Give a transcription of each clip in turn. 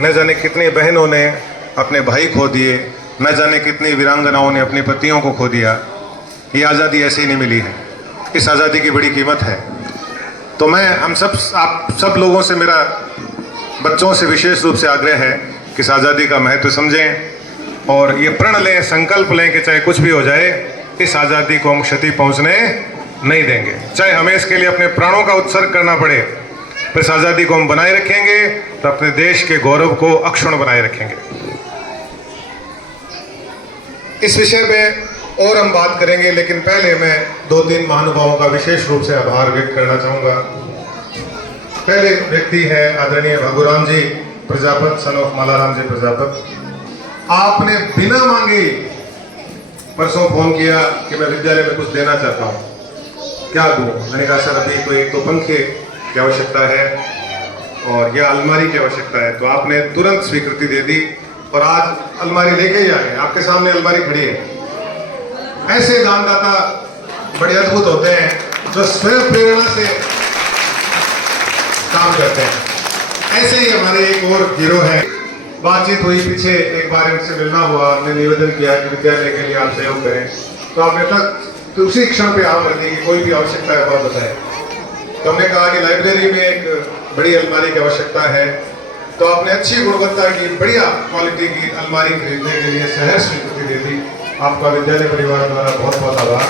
न जाने कितनी बहनों ने अपने भाई खो दिए, न जाने कितनी वीरांगनाओं ने अपनी पतियों को खो दिया। ये आज़ादी ऐसे ही नहीं मिली है, इस आज़ादी की बड़ी कीमत है। तो मैं आप सब लोगों से, मेरा बच्चों से विशेष रूप से आग्रह है कि इस आज़ादी का महत्व समझें और ये प्रण लें, संकल्प लें कि चाहे कुछ भी हो जाए, इस आज़ादी को हम क्षति पहुंचने नहीं देंगे। चाहे हमें इसके लिए अपने प्राणों का उत्सर्ग करना पड़े, पर इस आज़ादी को हम बनाए रखेंगे तो अपने देश के गौरव को अक्षुण्ण बनाए रखेंगे। इस विषय में और हम बात करेंगे, लेकिन पहले मैं 2-3 महानुभावों का विशेष रूप से आभार व्यक्त करना चाहूँगा। पहले व्यक्ति है आदरणीय भगुराम जी प्रजापत, सन ऑफ मालाराम जी प्रजापत। आपने बिना मांगे परसों फोन किया कि मैं विद्यालय में कुछ देना चाहता हूँ, क्या दूँ? मैंने कहा सर अभी तो एक तो पंखे की आवश्यकता है और यह अलमारी की आवश्यकता है। तो आपने तुरंत स्वीकृति दे दी और आज अलमारी लेके ही आए, आपके सामने अलमारी खड़ी है। ऐसे दानदाता बड़े अद्भुत होते हैं जो स्वयं प्रेरणा से काम करते हैं। ऐसे ही हमारे एक और हीरो हैं, बातचीत हुई पीछे, एक बार इनसे मिलना हुआ, हमने निवेदन किया कि विद्यालय के लिए आप सहयोग करें, तो आपने तक उसी क्षण पे आप कर दी कि कोई भी आवश्यकता है बहुत बताए। तो हमने कहा कि लाइब्रेरी में एक बड़ी अलमारी की आवश्यकता है, तो आपने अच्छी गुणवत्ता की बढ़िया क्वालिटी की अलमारी खरीदने के लिए सहर्ष स्वीकृति दे दी। आपका विद्यालय परिवार द्वारा बहुत बहुत आभार,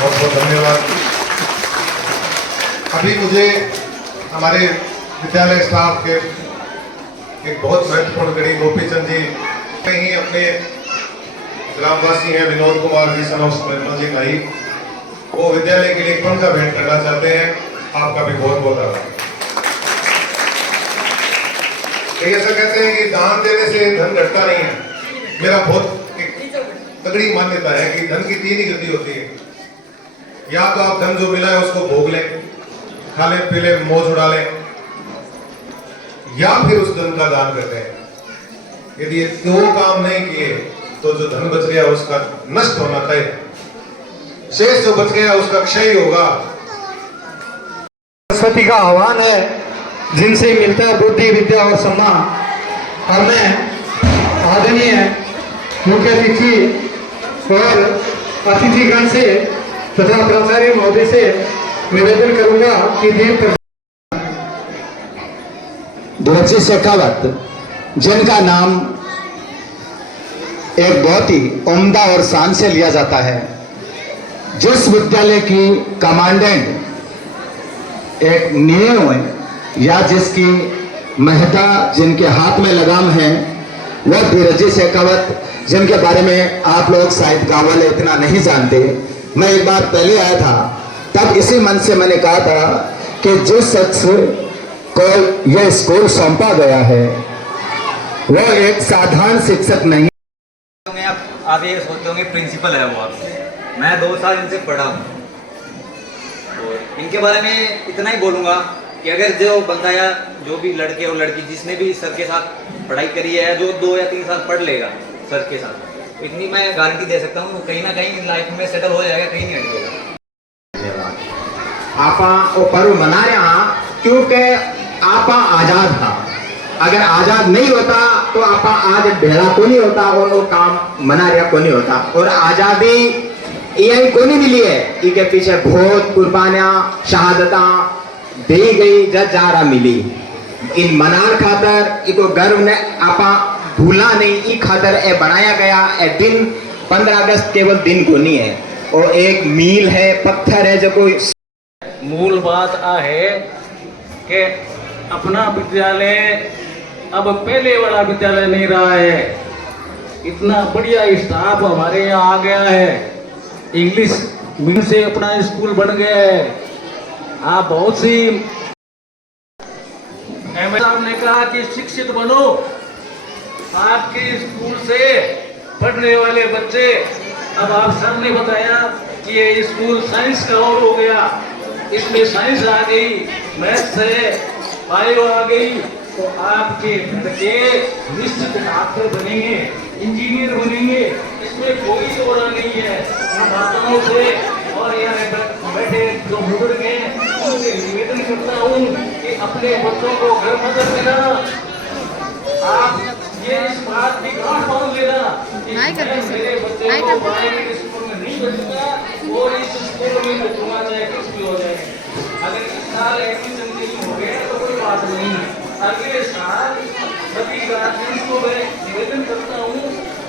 बहुत बहुत धन्यवाद। अभी मुझे हमारे विद्यालय स्टाफ के एक बहुत महत्वपूर्ण कड़ी गोपीचंद जी ही अपने ग्रामवासी हैं, विनोद कुमार जी सन ऑफ निर्मल जी भाई, वो विद्यालय के लिए एक पंखा भेंट करना चाहते हैं। आपका भी बहुत बहुत आभार। ऐसा कहते हैं कि दान देने से धन घटता नहीं है। मेरा बहुत तगड़ी मान्यता है कि धन की 3 ही गति होती है, या तो आप धन जो मिला है उसको भोग लें, खा लें, पी लें, मौज उड़ा लें, या फिर उस धन का दान करते हैं। यदि ये 2 काम नहीं किए तो जो धन बच गया उसका नष्ट होना तय, शेष जो बच गया उसका क्षय होगा। सरस्वती का आह्वान है जिनसे मिलता है बुद्धि, विद्या और सम्मान। और मैं आदरणीय मुख्य अतिथि और अतिथिगण से तथा प्राचार्य महोदय से निवेदन करूंगा कि धीरज शेखावत, जिनका नाम एक बहुत ही उम्दा और शान से लिया जाता है, जिस विद्यालय की कमांडेंट एक नींव है या जिसकी महता जिनके हाथ में लगाम है, वह धीरज शेखावत, जिनके बारे में आप लोग शायद गांव वाले इतना नहीं जानते। मैं एक बार पहले आया था, तब इसी मन से मैंने कहा था कि जिस शख्स को यह स्कूल सौंपा गया है वह एक साधारण शिक्षक नहीं। आप आगे सोचते होंगे प्रिंसिपल है वो आपसे, मैं 2 साल इनसे पढ़ा हूँ और इनके बारे में इतना ही बोलूँगा कि अगर जो बंदा या जो भी लड़के और लड़की जिसने भी सर के साथ पढ़ाई करी है, जो 2 या 3 साल पढ़ लेगा सर के साथ, तो इतनी मैं गारंटी दे सकता हूँ कहीं ना कहीं लाइफ में सेटल हो जाएगा, कहीं नहीं हटेगा। आप वो पर्व मना रहा क्योंकि आप आजाद था। अगर आजाद नहीं होता तो आप आज भेड़ा को नहीं होता और वो काम मना रहा को नहीं होता। और आजादी यही को नहीं मिली है, इसके पीछे बहुत कुर्बानियां, शहादत दी गई, जजारा मिली। इन मनार खातर इको गर्व ने आपा भूला नहीं, ई खातर ए बनाया गया। ए दिन 15 अगस्त केवल दिन को नहीं है, और एक मील है, पत्थर है जो कोई। मूल बात आ है कि अपना विद्यालय अब पहले वाला विद्यालय नहीं रहा है। इतना बढ़िया स्टाफ हमारे यहाँ आ गया है, इंग्लिश मीडियम से अपना स्कूल बन गया है। आप बहुत सी साहब ने कहा कि शिक्षित बनो। आपके स्कूल से पढ़ने वाले बच्चे, अब आप सर ने बताया कि ये स्कूल साइंस का और हो गया, इसमें साइंस आ गई, मैथ्स है, बायो आ गई, तो आपके लड़के निश्चित डॉक्टर बनेंगे, इंजीनियर बनेंगे, इसमें कोई दोहरा नहीं है। माताओं से और यहाँ बैठे जो बुजुर्ग हैं उनसे निवेदन करता हूँ कि अपने बच्चों को घर मत देना, बात नहीं। अगले साल सभी गार्जियंस को मैं निवेदन करता हूँ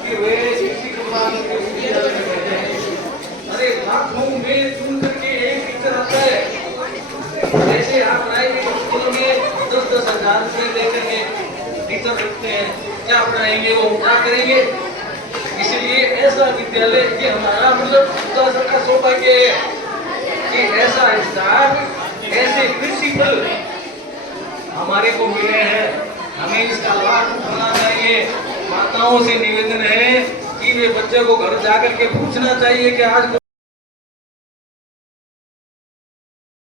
कि वे इसी विभाग के विद्यालय में भेजें। अरे लाखों में चुन करके एक टीचर आता है। जैसे आप प्राइवेट स्कूलों में 10-10 हजार रुपये लेकर के टीचर रखते हैं, क्या पढ़ाएंगे वो, क्या करेंगे? इसलिए ऐसा विद्यालय, ये हमारा मतलब विद्यालय का सौभाग्य है कि ऐसा स्टाफ, ऐसे प्रिंसिपल हमारे को मिले हैं। हमें इसका लाभ उठाना चाहिए। माताओं से निवेदन है कि वे बच्चे को घर जाकर के पूछना चाहिए कि आज